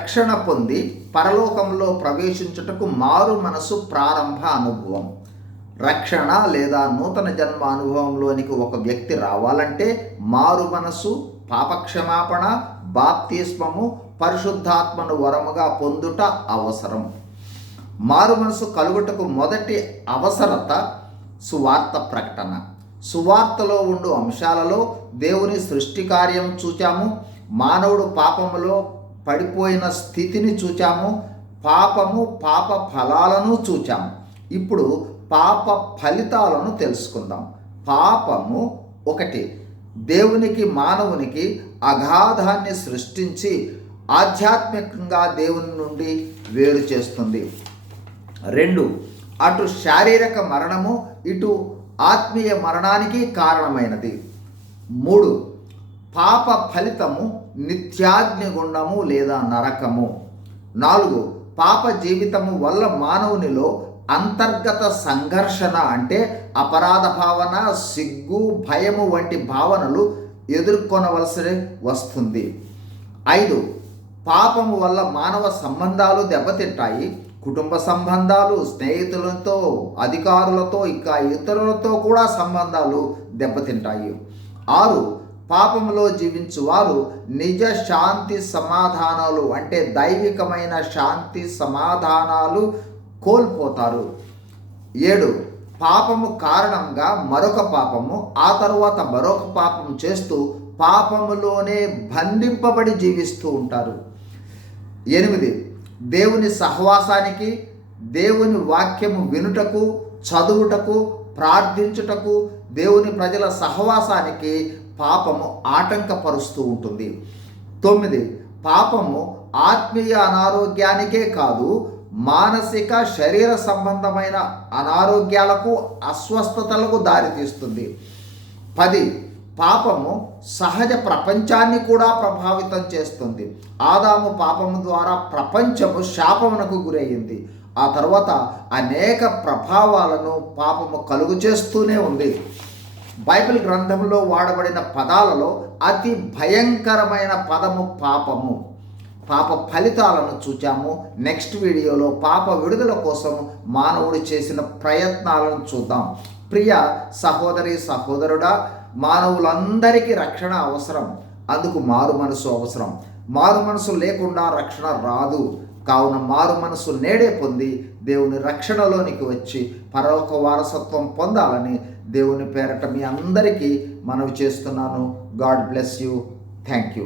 రక్షణ పొంది పరలోకంలో ప్రవేశించుటకు మారు మనసు ప్రారంభ అనుభవం. రక్షణ లేదా నూతన జన్మ అనుభవంలోనికి ఒక వ్యక్తి రావాలంటే మారు మనసు పాపక్షమాపణ బాప్తిస్మము పరిశుద్ధాత్మను వరముగా పొందుట అవసరం. మారు మనసు కలుగుటకు మొదటి అవసరత సువార్త ప్రకటన. సువార్తలో ఉండు అంశాలలో దేవుని సృష్టి కార్యం చూచాము. మానవుడు పాపములో పడిపోయిన స్థితిని చూచాము పాపము పాప ఫలాలను చూచాము. ఇప్పుడు పాప ఫలితాలను తెలుసుకుందాం. పాపము ఒకటి దేవునికి మానవునికి అగాధాన్ని సృష్టించి ఆధ్యాత్మికంగా దేవుని నుండి వేరు చేస్తుంది. రెండు అటు శారీరక మరణము ఇటు ఆత్మీయ మరణానికి కారణమైనది. మూడు పాప ఫలితము నిత్యాగ్నిగుండము లేదా నరకము. నాలుగు పాప జీవితము వల్ల మానవునిలో అంతర్గత సంఘర్షణ అంటే అపరాధ భావన సిగ్గు భయము వంటి భావనలు ఎదుర్కొనవలసి వస్తుంది. ఐదు పాపము వల్ల మానవ సంబంధాలు దెబ్బతింటాయి. కుటుంబ సంబంధాలు స్నేహితులతో అధికారులతో ఇంకా ఇతరులతో కూడా సంబంధాలు దెబ్బతింటాయి. ఆరు పాపములో జీవించు వారు నిజ శాంతి సమాధానాలు అంటే దైవికమైన శాంతి సమాధానాలు కోల్పోతారు. ఏడు పాపము కారణంగా మరొక పాపము ఆ తరువాత మరొక పాపం చేస్తూ పాపములోనే బంధింపబడి జీవిస్తూ ఉంటారు. ఎనిమిది దేవుని సహవాసానికి దేవుని వాక్యము వినుటకు చదువుటకు ప్రార్థించుటకు దేవుని ప్రజల సహవాసానికి పాపము ఆటంకపరుస్తూ ఉంటుంది. తొమ్మిది పాపము ఆత్మీయ అనారోగ్యానికే కాదు మానసిక శరీర సంబంధమైన అనారోగ్యాలకు అస్వస్థతలకు దారితీస్తుంది. పది పాపము సహజ ప్రపంచాన్ని కూడా ప్రభావితం చేస్తుంది. ఆదాము పాపము ద్వారా ప్రపంచము శాపమునకు గురయ్యింది ఆ తర్వాత అనేక ప్రభావాలను పాపము కలుగు చేస్తూనే ఉంది. బైబిల్ గ్రంథంలో వాడబడిన పదాలలో అతి భయంకరమైన పదము పాపము. పాప ఫలితాలను చూచాము. నెక్స్ట్ వీడియోలో పాప విడుదల కోసం మానవుడు చేసిన ప్రయత్నాలను చూద్దాం. ప్రియ సహోదరి సహోదరుడా మానవులందరికీ రక్షణ అవసరం. అందుకు మారు మనసు అవసరం. మారు మనసు లేకుండా రక్షణ రాదు. కావున మారు మనసు నేడే పొంది దేవుని రక్షణలోనికి వచ్చి పరలోక వారసత్వం పొందాలని దేవుని పేరట మీ అందరికీ మనవి చేస్తున్నాను. God bless you. Thank you